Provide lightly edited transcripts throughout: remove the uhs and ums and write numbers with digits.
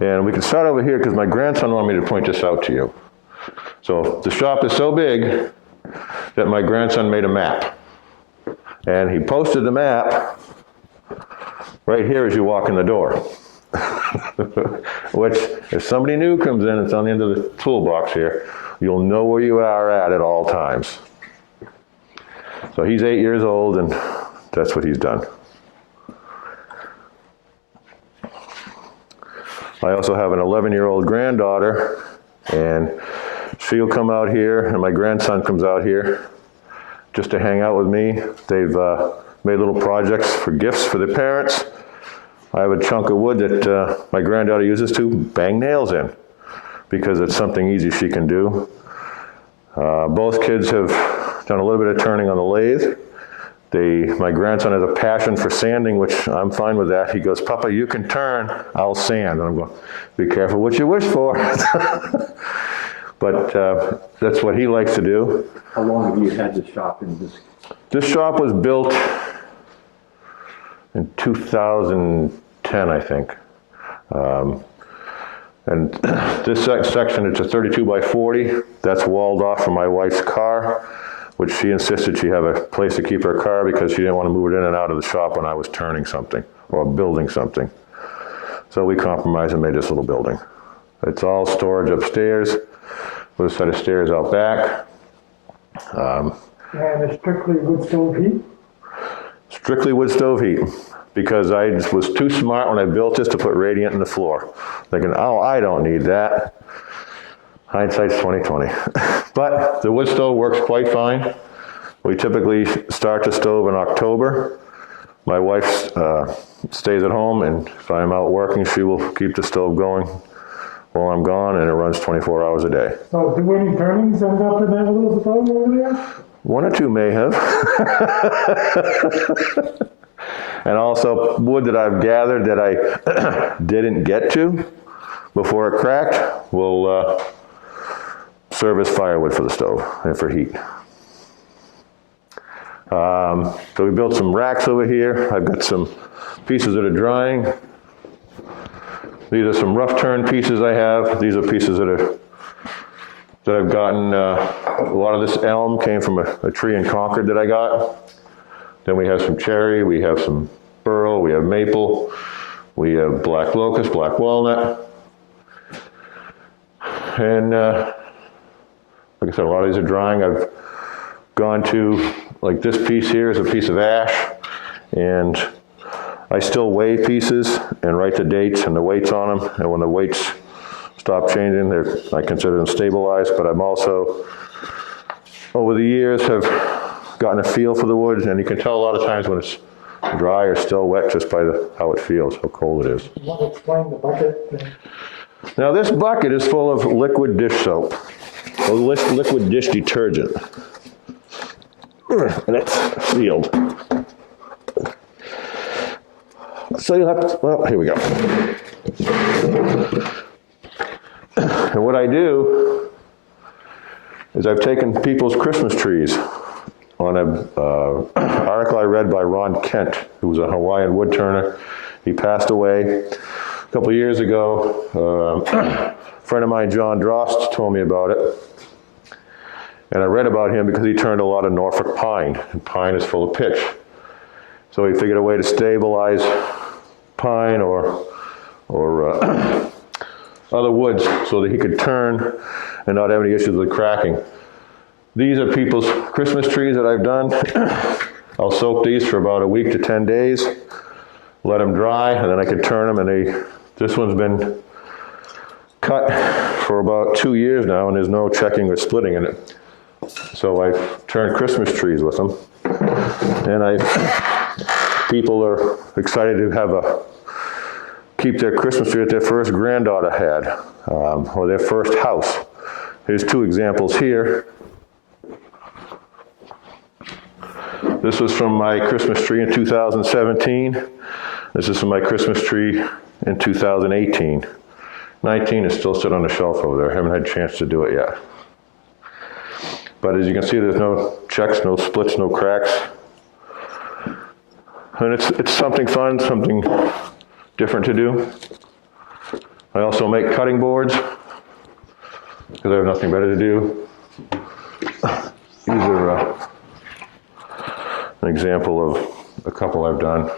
And we can start over here because my grandson wanted me to point this out to you. So the shop is so big that my grandson made a map. And he posted the map right here as you walk in the door. Which, if somebody new comes in, it's on the end of the toolbox here, you'll know where you are at all times. So he's 8 years old, and that's what he's done. I also have an 11-year-old granddaughter, and she'll come out here, and my grandson comes out here just to hang out with me. They've made little projects for gifts for their parents. I have a chunk of wood that my granddaughter uses to bang nails in, because it's something easy she can do. Both kids have done a little bit of turning on the lathe. My grandson has a passion for sanding, which I'm fine with that. He goes, "Papa, you can turn, I'll sand." And I'm going, "Be careful what you wish for." But that's what he likes to do. How long have you had this shop in this? This shop was built in 2010, I think. And this section, it's a 32 by 40. That's walled off from my wife's car, which she insisted she have a place to keep her car because she didn't want to move it in and out of the shop when I was turning something or building something. So we compromised and made this little building. It's all storage upstairs with a set of stairs out back. And it's strictly wood stove heat? Strictly wood stove heat, because I was too smart when I built this to put radiant in the floor. Thinking, oh, I don't need that. Hindsight's 20/20. But the wood stove works quite fine. We typically start the stove in October. My wife stays at home, and if I'm out working, she will keep the stove going while I'm gone, and it runs 24 hours a day. So do any turnings end up in that little stove over there? One or two may have. And also wood that I've gathered that I didn't get to before it cracked will serve as firewood for the stove and for heat. So we built some racks over here. I've got some pieces that are drying. These are some rough turn pieces I have. These are pieces that I've gotten. A lot of this elm came from a tree in Concord that I got. Then we have some cherry, we have some burl, we have maple, we have black locust, black walnut. And like I said, a lot of these are drying. I've gone to, like this piece here is a piece of ash, and I still weigh pieces and write the dates and the weights on them, and when the weights stop changing, I consider them stabilized. But I'm also, over the years, have gotten a feel for the wood, and you can tell a lot of times when it's dry or still wet just by how it feels, how cold it is. You want to explain the bucket? Now this bucket is full of liquid dish soap, or liquid dish detergent, and it's sealed. So you'll have to, well, here we go. And what I do is I've taken people's Christmas trees on an article I read by Ron Kent, who was a Hawaiian wood turner. He passed away a couple of years ago. A friend of mine, John Drost, told me about it. And I read about him because he turned a lot of Norfolk pine, and pine is full of pitch. So he figured a way to stabilize pine or other woods so that he could turn and not have any issues with cracking. These are people's Christmas trees that I've done. I'll soak these for about a week to 10 days, let them dry, and then I can turn them. And this one's been cut for about 2 years now, and there's no checking or splitting in it. So I've turned Christmas trees with them, and people are excited to keep their Christmas tree that their first granddaughter had, or their first house. Here's two examples here. This was from my Christmas tree in 2017. This is from my Christmas tree in 2018. 19 is still sitting on the shelf over there. I haven't had a chance to do it yet. But as you can see, there's no checks, no splits, no cracks. And it's something fun, something different to do. I also make cutting boards because I have nothing better to do. These are an example of a couple I've done,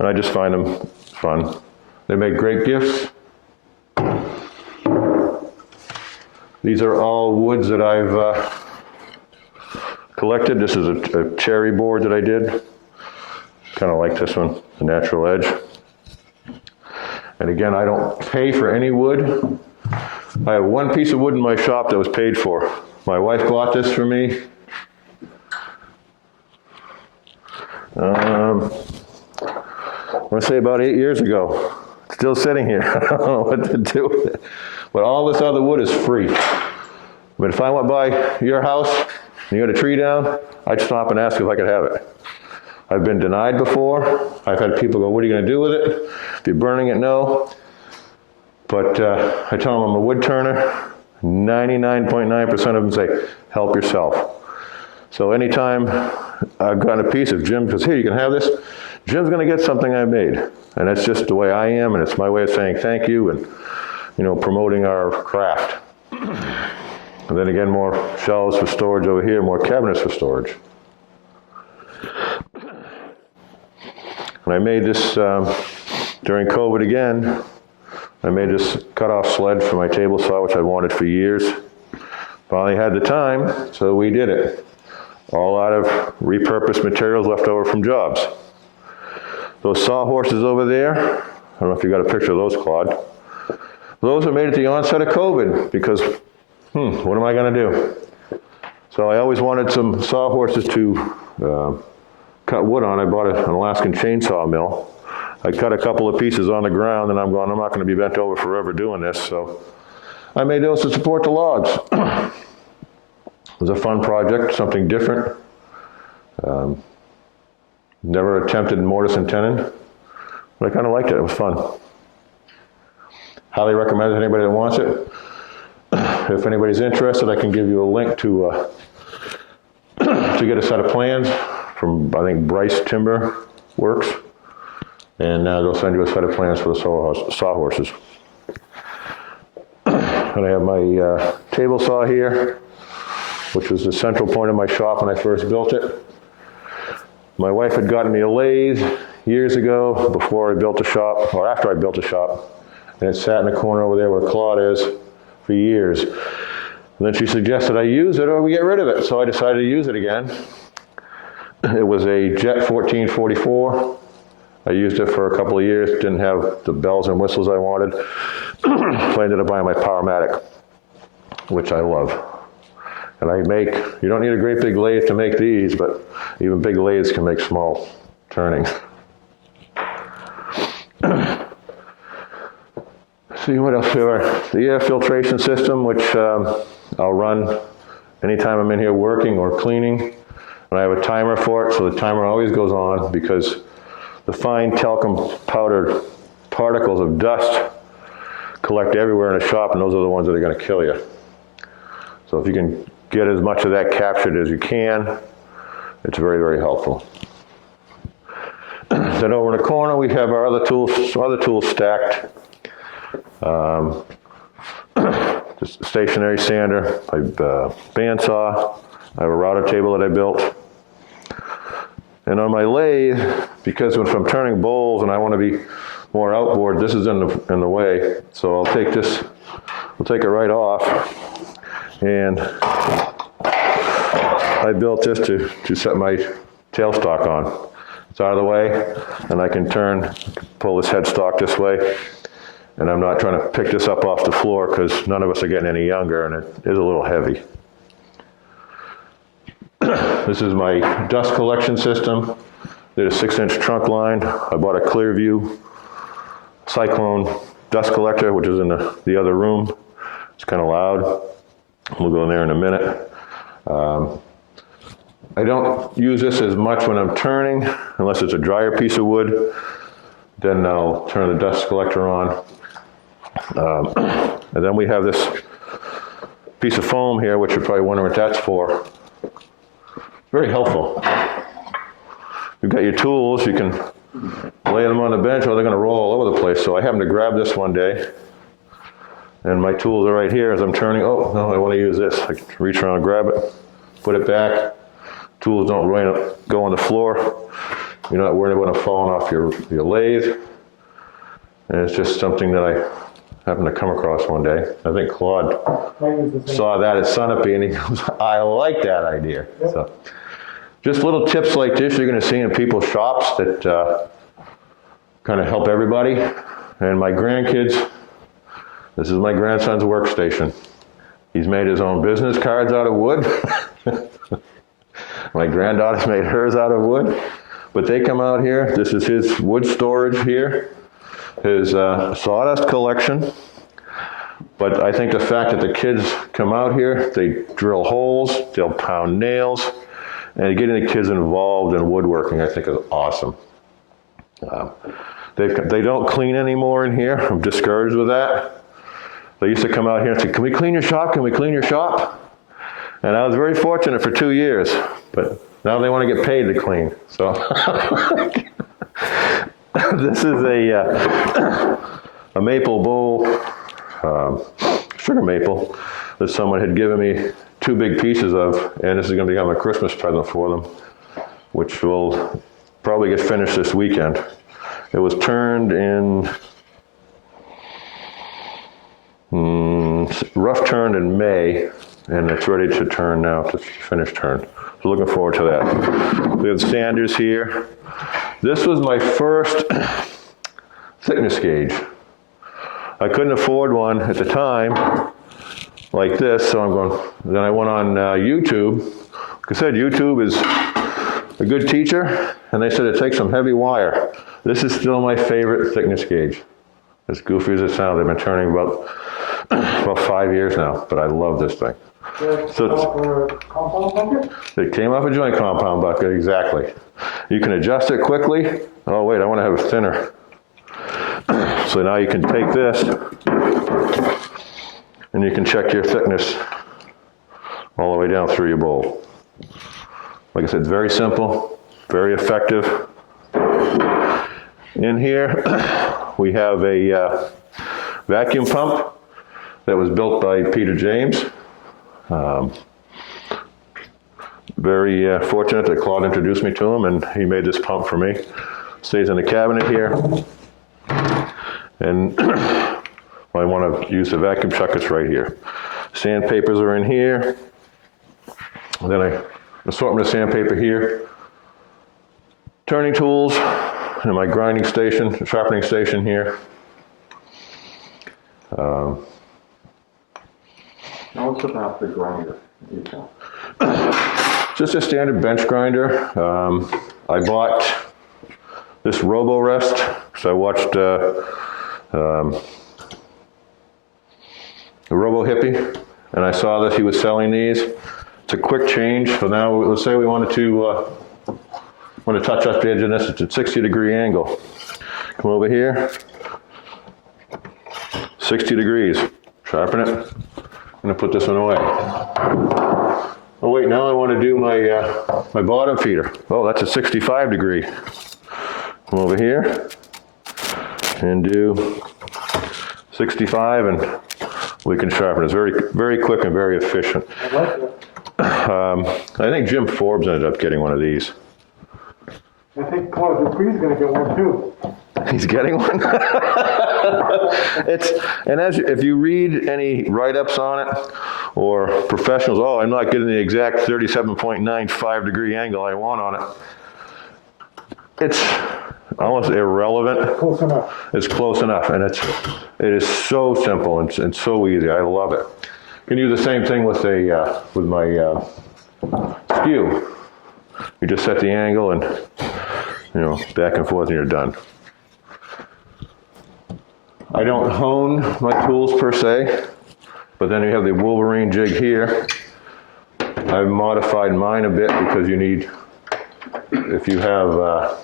and I just find them fun. They make great gifts. These are all woods that I've collected. This is a cherry board that I did. Kind of like this one, the natural edge. And again, I don't pay for any wood. I have one piece of wood in my shop that was paid for. My wife bought this for me. I want to say about 8 years ago. It's still sitting here. I don't know what to do with it. But all this other wood is free. But if I went by your house and you had a tree down, I'd stop and ask if I could have it. I've been denied before. I've had people go, what are you going to do with it? If you're burning it, no. But I tell them I'm a wood turner. 99.9% of them say, help yourself. So anytime I've gotten a piece of Jim goes, here, you can have this. Jim's going to get something I made. And that's just the way I am, and it's my way of saying thank you and, promoting our craft. And then again, more shelves for storage over here, more cabinets for storage. And I made this during COVID again. I made this cut-off sled for my table saw, which I wanted for years. Finally had the time, so we did it. All out of repurposed materials left over from jobs. Those sawhorses over there, I don't know if you got a picture of those, Claude. Those were made at the onset of COVID because, what am I going to do? So I always wanted some sawhorses to cut wood on. I bought an Alaskan chainsaw mill. I cut a couple of pieces on the ground, and I'm going, I'm not going to be bent over forever doing this. So I made those to support the logs. It was a fun project, something different. Never attempted mortise and tenon, but I kind of liked it. It was fun. Highly recommend it to anybody that wants it. If anybody's interested, I can give you a link to get a set of plans from, I think, Bryce Timber Works. And they'll send you a set of plans for the sawhorses. And I have my table saw here, which was the central point of my shop when I first built it. My wife had gotten me a lathe years ago before I built the shop, or after I built the shop. And it sat in the corner over there where Claude is for years. And then she suggested I use it or we get rid of it. So I decided to use it again. It was a Jet 1444. I used it for a couple of years, didn't have the bells and whistles I wanted. So I ended up buying my Powermatic, which I love. And I make, you don't need a great big lathe to make these, but even big lathes can make small turnings. See what else there are. The air filtration system, which I'll run anytime I'm in here working or cleaning. And I have a timer for it, so the timer always goes on because the fine talcum powdered particles of dust collect everywhere in a shop, and those are the ones that are going to kill you. So if you can get as much of that captured as you can, it's very, very helpful. Then over in the corner, we have our other tools stacked. Just a stationary sander, a bandsaw. I have a router table that I built. And on my lathe, because if I'm turning bowls and I want to be more outboard, this is in the way. So I'll take this, we'll take it right off. And I built this to set my tailstock on. It's out of the way, and I can pull this headstock this way. And I'm not trying to pick this up off the floor because none of us are getting any younger, and it is a little heavy. This is my dust collection system. Did a 6-inch trunk line. I bought a Clearview Cyclone dust collector, which is in the other room. It's kind of loud. We'll go in there in a minute. I don't use this as much when I'm turning, unless it's a drier piece of wood. Then I'll turn the dust collector on. And then we have this piece of foam here, which you're probably wondering what that's for. Very helpful. You've got your tools, you can lay them on the bench or they're gonna roll all over the place. So I happened to grab this one day, and my tools are right here as I'm turning. Oh, no, I wanna use this. I can reach around, grab it, put it back. Tools don't go on the floor. You're not worried about them falling off your lathe. And it's just something that I happened to come across one day. I think Claude saw that at Sunapee and he goes, I like that idea. Yep. So, just little tips like this you're going to see in people's shops that kind of help everybody. And my grandkids, this is my grandson's workstation. He's made his own business cards out of wood. My granddaughter's made hers out of wood. But they come out here. This is his wood storage here, his sawdust collection. But I think the fact that the kids come out here, they drill holes, they'll pound nails, and getting the kids involved in woodworking, I think is awesome. They don't clean anymore in here. I'm discouraged with that. They used to come out here and say, can we clean your shop? Can we clean your shop? And I was very fortunate for 2 years, but now they want to get paid to clean. So this is a maple bowl, sugar maple, that someone had given me 2 big pieces of, and this is going to become a Christmas present for them, which will probably get finished this weekend. It was turned in, rough turned in May, and it's ready to turn now, to finish turn. So looking forward to that. We have sanders here. This was my first thickness gauge. I couldn't afford one at the time like this, so I'm going, then I went on YouTube. Like I said, YouTube is a good teacher, and they said it takes some heavy wire. This is still my favorite thickness gauge. As goofy as it sounds, I've been turning about 5 years now, but I love this thing. So it came off a joint compound bucket, exactly. You can adjust it quickly. Oh wait, I want to have it thinner. So now you can take this and you can check your thickness all the way down through your bowl. Like I said, it's very simple, very effective. In here, we have a vacuum pump that was built by Peter James. Very fortunate that Claude introduced me to him, and he made this pump for me. Stays in the cabinet here. And when I want to use the vacuum chuck, it's right here. Sandpapers are in here. And then I assortment of sandpaper here. Turning tools, and my grinding station, sharpening station here. Now what's about the grinder? Just a standard bench grinder. I bought this Robo-Rest, so I watched the Robo Hippie, and I saw that he was selling these. It's a quick change. So now, let's say we wanted to touch up the edge of this. It's a 60-degree angle. Come over here, 60 degrees. Sharpen it. I'm gonna put this one away. Oh wait, now I want to do my bottom feeder. Oh, that's a 65 degree. Come over here and do 65, and we can sharpen. It's very, very quick and very efficient. I like it. I think Jim Forbes ended up getting one of these. I think Claude Dupree's gonna get one too. He's getting one. If you read any write-ups on it, or professionals, oh, I'm not getting the exact 37.95 degree angle I want on it. It's almost irrelevant. Close enough. It's close enough, and it is so simple and so easy. I love it. You can do the same thing with my skew. You just set the angle and back and forth, and you're done. I don't hone my tools per se, but then you have the Wolverine Jig here. I've modified mine a bit because you need, if you have a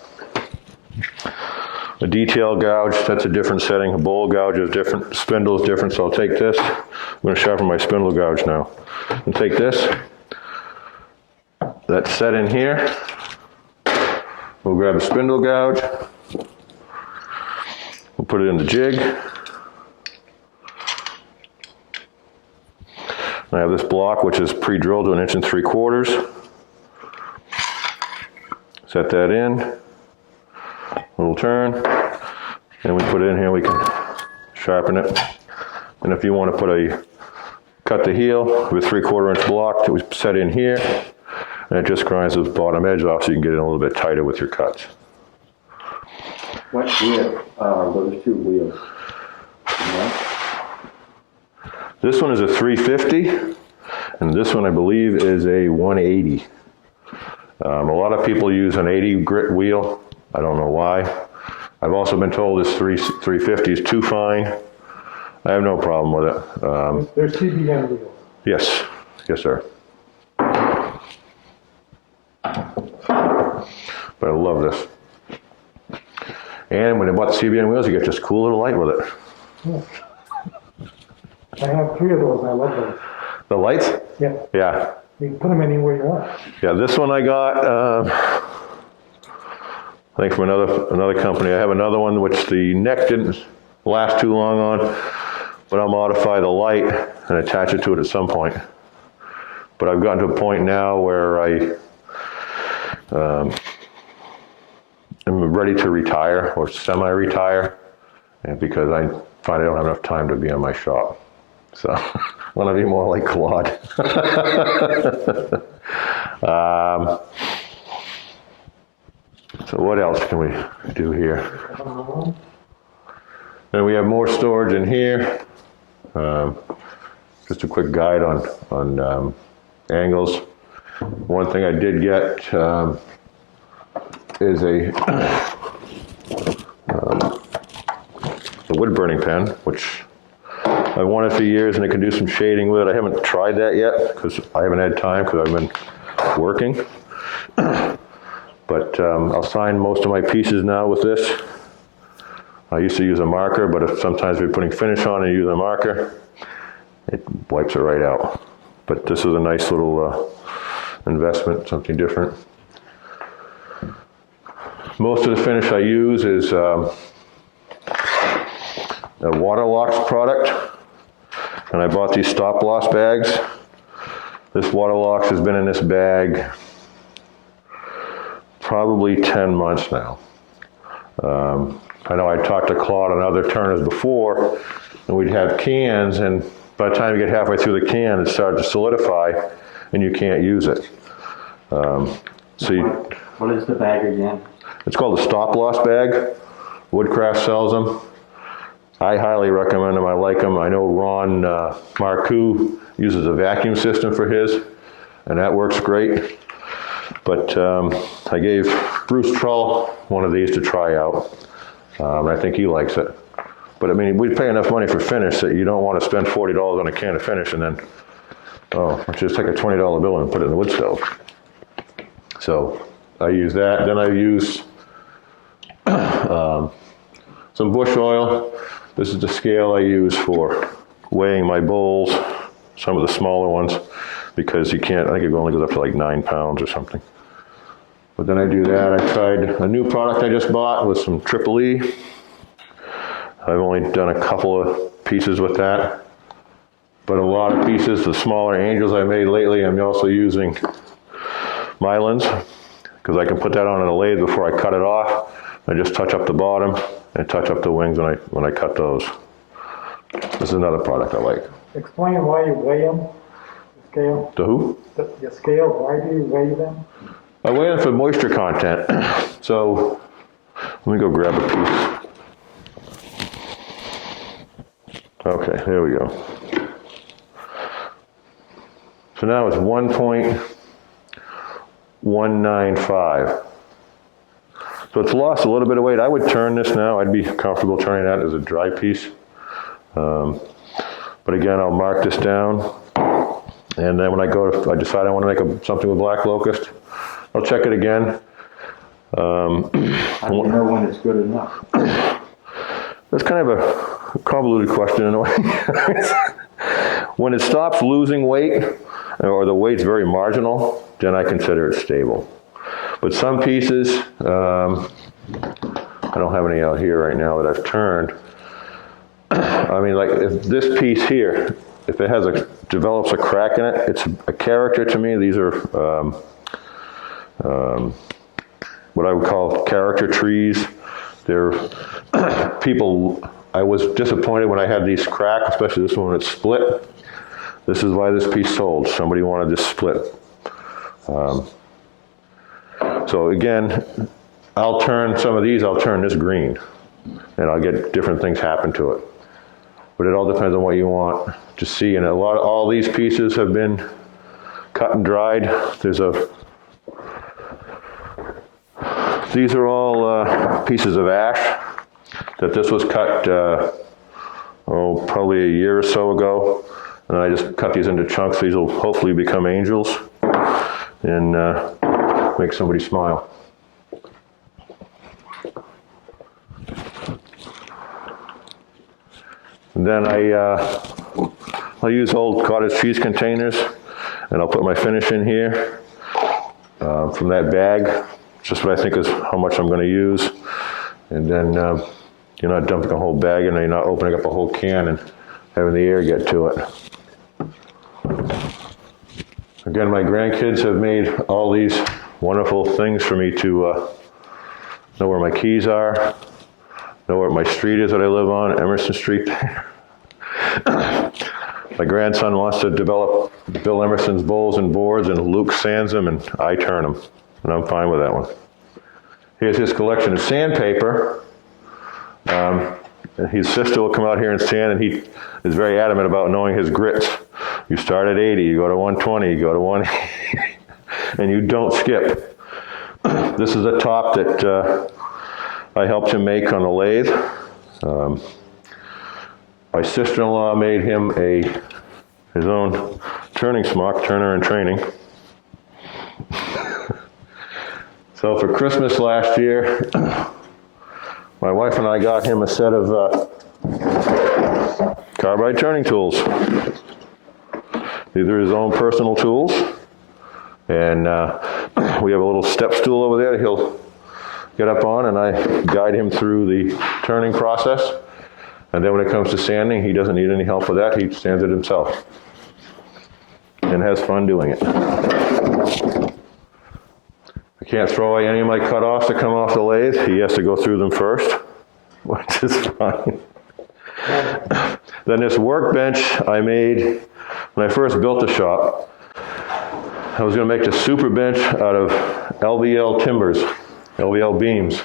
detail gouge, that's a different setting. A bowl gouge is different, spindle is different, so I'll take this. I'm going to sharpen my spindle gouge now. And take this, that's set in here. We'll grab a spindle gouge, put it in the jig. I have this block which is pre-drilled to 1 3/4 inches. Set that in, little turn, and we put it in here, we can sharpen it. And if you want to cut the heel with 3/4 inch block that we set in here, and it just grinds the bottom edge off so you can get it a little bit tighter with your cuts. What wheel are those two wheels? This one is a 350, and this one I believe is a 180. A lot of people use an 80 grit wheel. I don't know why. I've also been told this 350 is too fine. I have no problem with it. They're CBN wheels. Yes, yes, sir. But I love this. And when I bought the CBN wheels, you get this cool little light with it. Yeah. I have 3 of those, I love those. The lights? Yeah, Yeah. you can put them anywhere you want. Yeah, this one I got, I think from another company. I have another one which the neck didn't last too long on, but I'll modify the light and attach it to it at some point. But I've gotten to a point now where I am ready to retire or semi-retire, and because I find I don't have enough time to be in my shop. So I want to be more like Claude. So what else can we do here? Then we have more storage in here. Just a quick guide on angles. One thing I did get is a wood burning pen, which I wanted for years, and it can do some shading with it. I haven't tried that yet because I haven't had time because I've been working. But I'll sign most of my pieces now with this. I used to use a marker, but if sometimes we're putting finish on and use a marker, it wipes it right out. But this is a nice little investment, something different. Most of the finish I use is a Waterlox product, and I bought these stop loss bags. This Waterlox has been in this bag probably 10 months now. I know I talked to Claude on other turners before, and we'd have cans, and by the time you get halfway through the can, it started to solidify, and you can't use it. What is the bag again? It's called a stop loss bag. Woodcraft sells them. I highly recommend them. I like them. I know Ron Marcoux uses a vacuum system for his, and that works great. But I gave Bruce Trull one of these to try out. I think he likes it. But I mean, we pay enough money for finish that you don't want to spend $40 on a can of finish and then, just take a $20 bill and put it in the wood stove. So I use that. Then I use some bush oil. This is the scale I use for weighing my bowls, some of the smaller ones, because you can't, I think it only goes up to like 9 pounds or something. But then I do that. I tried a new product I just bought with some Triple E. I've only done a couple of pieces with that, but a lot of pieces, the smaller angels I made lately, I'm also using Mylans, because I can put that on a lathe before I cut it off. I just touch up the bottom and touch up the wings when I cut those. This is another product I like. Explain why you weigh them, the scale. The who? The scale, why do you weigh them? I weigh them for moisture content. So let me go grab a piece. Okay, there we go. So now it's 1.195. So it's lost a little bit of weight. I would turn this now. I'd be comfortable turning that as a dry piece. But again, I'll mark this down. And then when I decide I want to make something with black locust, I'll check it again. How do you know when it's good enough? That's kind of a convoluted question in a way. When it stops losing weight, or the weight's very marginal, then I consider it stable. But some pieces, I don't have any out here right now that I've turned. I mean, like if this piece here, if it develops a crack in it, it's a character to me. These are what I would call character trees. They're people, I was disappointed when I had these crack, especially this one when it split. This is why this piece sold. Somebody wanted this split. So again, I'll turn some of these, I'll turn this green, and I'll get different things happen to it. But it all depends on what you want to see. And all these pieces have been cut and dried. These are all pieces of ash that this was cut, probably a year or so ago. And I just cut these into chunks. These will hopefully become angels and make somebody smile. And then I'll use old cottage cheese containers, and I'll put my finish in here from that bag. Just what I think is how much I'm going to use. And then you're not dumping a whole bag in there, you're not opening up a whole can and having the air get to it. Again, my grandkids have made all these wonderful things for me to know where my keys are, know where my street is that I live on, Emerson Street. My grandson wants to develop Bill Emerson's bowls and boards, and Luke sands them, and I turn them. And I'm fine with that one. Here's his collection of sandpaper. His sister will come out here and sand, and he is very adamant about knowing his grits. You start at 80, you go to 120, you go to 180, and you don't skip. This is a top that I helped him make on the lathe. My sister-in-law made him his own turning smock, turner in training. So for Christmas last year, my wife and I got him a set of Carbide turning tools. These are his own personal tools. And we have a little step stool over there that he'll get up on, and I guide him through the turning process. And then when it comes to sanding, he doesn't need any help with that. He sands it himself and has fun doing it. I can't throw away any of my cut-offs that come off the lathe. He has to go through them first, which is fine. Then this workbench I made when I first built the shop. I was going to make the super bench out of LVL timbers, LVL beams.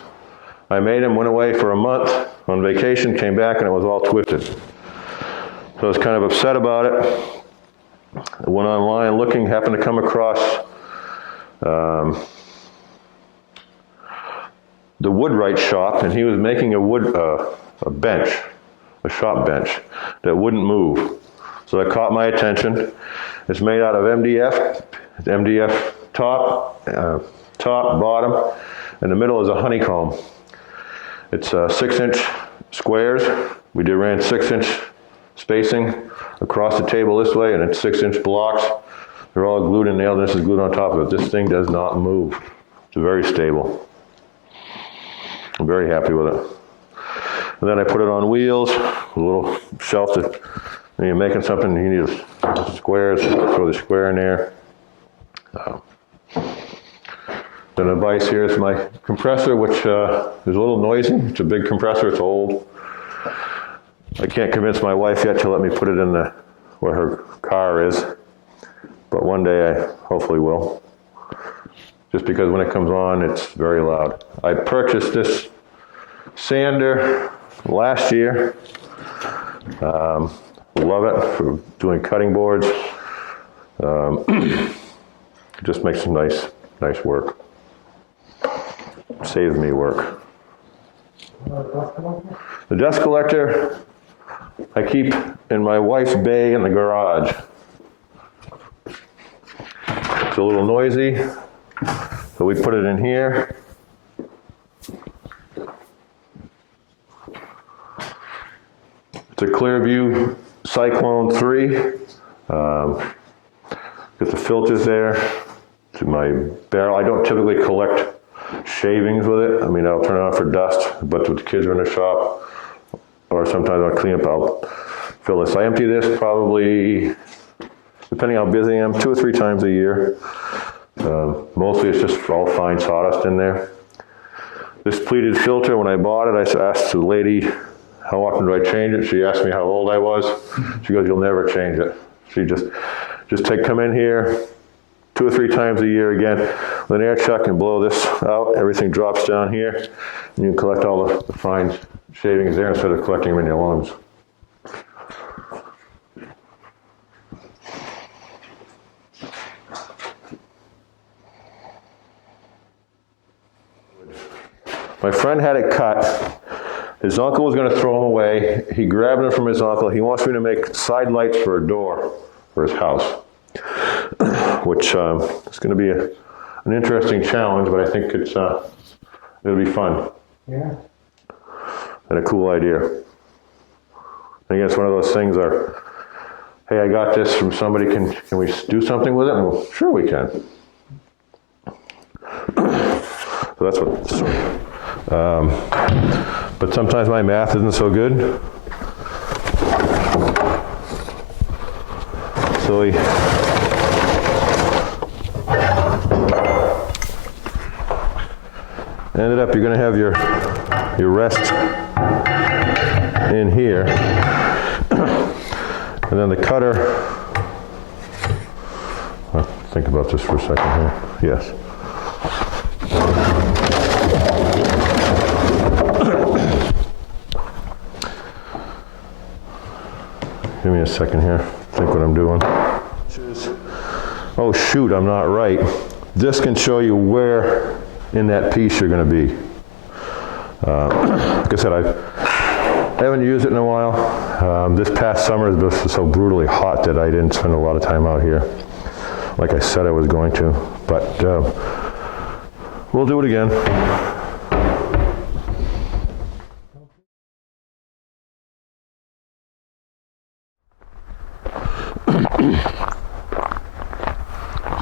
I made them, went away for a month on vacation, came back, and it was all twisted. So I was kind of upset about it. I went online looking, happened to come across the Woodwright shop, and he was making a bench, a shop bench that wouldn't move. So that caught my attention. It's made out of MDF top, bottom, and the middle is a honeycomb. It's 6-inch squares. We ran 6-inch spacing across the table this way, and it's 6-inch blocks. They're all glued and nailed, and this is glued on top of it. This thing does not move. It's very stable. I'm very happy with it. And then I put it on wheels, a little shelf that when you're making something, you need squares, throw the square in there. Then a vise here is my compressor, which is a little noisy. It's a big compressor, it's old. I can't convince my wife yet to let me put it in where her car is, but one day I hopefully will. Just because when it comes on, it's very loud. I purchased this sander last year. Love it for doing cutting boards. It just makes some nice work. Saves me work. The dust collector I keep in my wife's bay in the garage. It's a little noisy, so we put it in here. It's a Clearview Cyclone 3. Got the filters there. To my barrel. I don't typically collect shavings with it. I mean, I'll turn it on for dust, but when the kids are in the shop, or sometimes I'll clean up, I'll fill this. I empty this probably, depending how busy I am, 2 or 3 times a year. Mostly it's just all fine sawdust in there. This pleated filter, when I bought it, I asked the lady, how often do I change it? She asked me how old I was. She goes, you'll never change it. She just come in here 2 or 3 times a year again with an air chuck and blow this out. Everything drops down here. And you can collect all the fine shavings there instead of collecting them in your lungs. My friend had it cut. His uncle was going to throw them away. He grabbed them from his uncle. He wants me to make side lights for a door for his house, which is going to be an interesting challenge, but I think it'll be fun. Yeah. And a cool idea. And again, it's one of those things where, hey, I got this from somebody, can we do something with it? And well, sure we can. So that's what, but sometimes my math isn't so good. So we ended up, you're going to have your rest in here, and then the cutter. I'll think about this for a second here. Yes. Give me a second here. Think what I'm doing. Oh shoot, I'm not right. This can show you where in that piece you're going to be. Like I said, I haven't used it in a while. This past summer has been so brutally hot that I didn't spend a lot of time out here, like I said I was going to. But we'll do it again.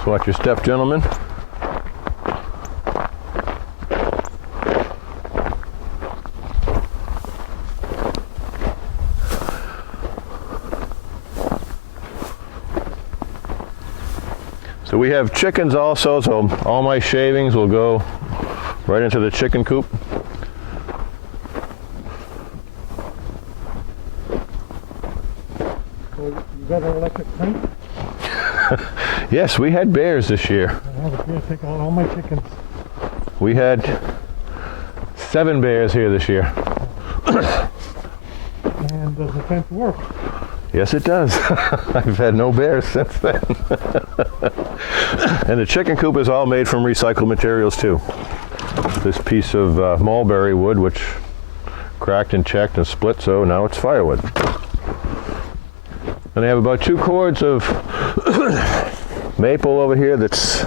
So watch your step, gentlemen. So we have chickens also, so all my shavings will go right into the chicken coop. So you got an electric tank? Yes, we had bears this year. I have a bear take on all my chickens. We had 7 bears here this year. And does the fence work? Yes, it does. I've had no bears since then. And the chicken coop is all made from recycled materials too. This piece of mulberry wood, which cracked and checked and split, so now it's firewood. And I have about 2 cords of maple over here that's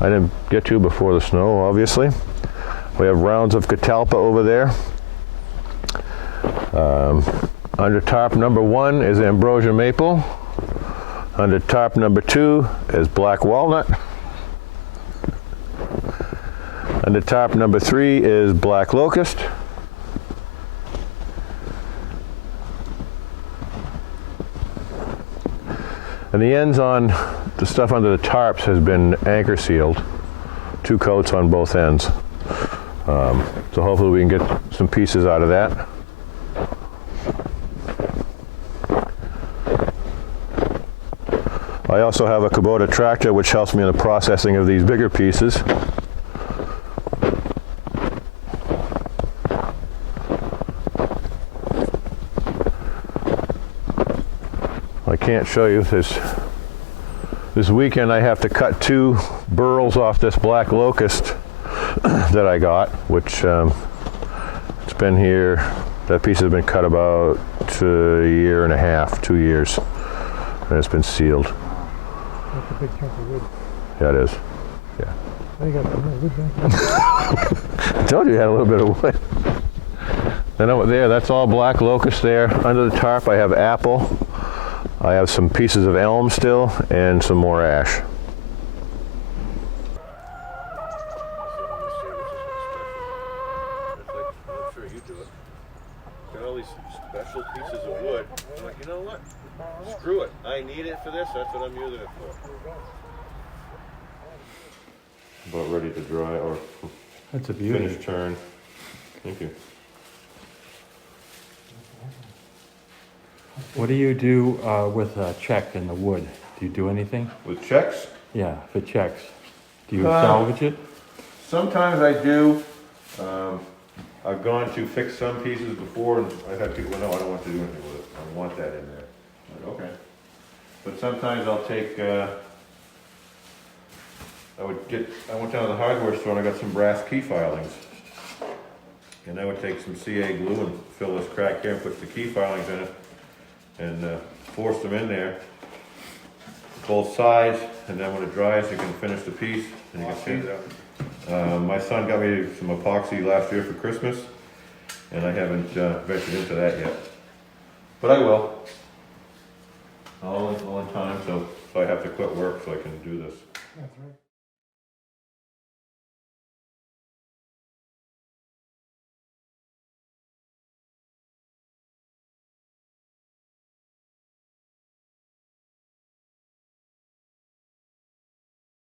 I didn't get to before the snow, obviously. We have rounds of catalpa over there. Under tarp number 1 is ambrosia maple. Under tarp number 2 is black walnut. Under tarp number 3 is black locust. And the ends on the stuff under the tarps has been anchor sealed, 2 coats on both ends. So hopefully we can get some pieces out of that. I also have a Kubota tractor which helps me in the processing of these bigger pieces. I can't show you this. This weekend I have to cut 2 burls off this black locust that I got, which it's been here. That piece has been cut about a year and a half, 2 years, and it's been sealed. That's a big chunk of wood. Yeah, it is. Yeah. I got some more wood there. I told you you had a little bit of wood. Then over there, that's all black locust there. Under the tarp I have apple. I have some pieces of elm still and some more ash. special pieces of wood. I'm like, you know what? Screw it. I need it for this. That's what I'm using it for. About ready to dry or That's a beauty. finish turn. Thank you. What do you do with check in the wood? Do you do anything? With checks, Yeah, for checks. Do you Uh, salvage it? sometimes I do. I've gone to fix some pieces before, and I've had people, no, I don't want to do anything with it. I want that in there. I'm like, okay. But sometimes I'll take, I went down to the hardware store and I got some brass key filings. And I would take some CA glue and fill this crack here and put the key filings in it and force them in there, both sides, and then when it dries, you can finish the piece and you can change it out. My son got me some epoxy last year for Christmas, and I haven't ventured into that yet. But I will. All in time, so I have to quit work so I can do this. That's right.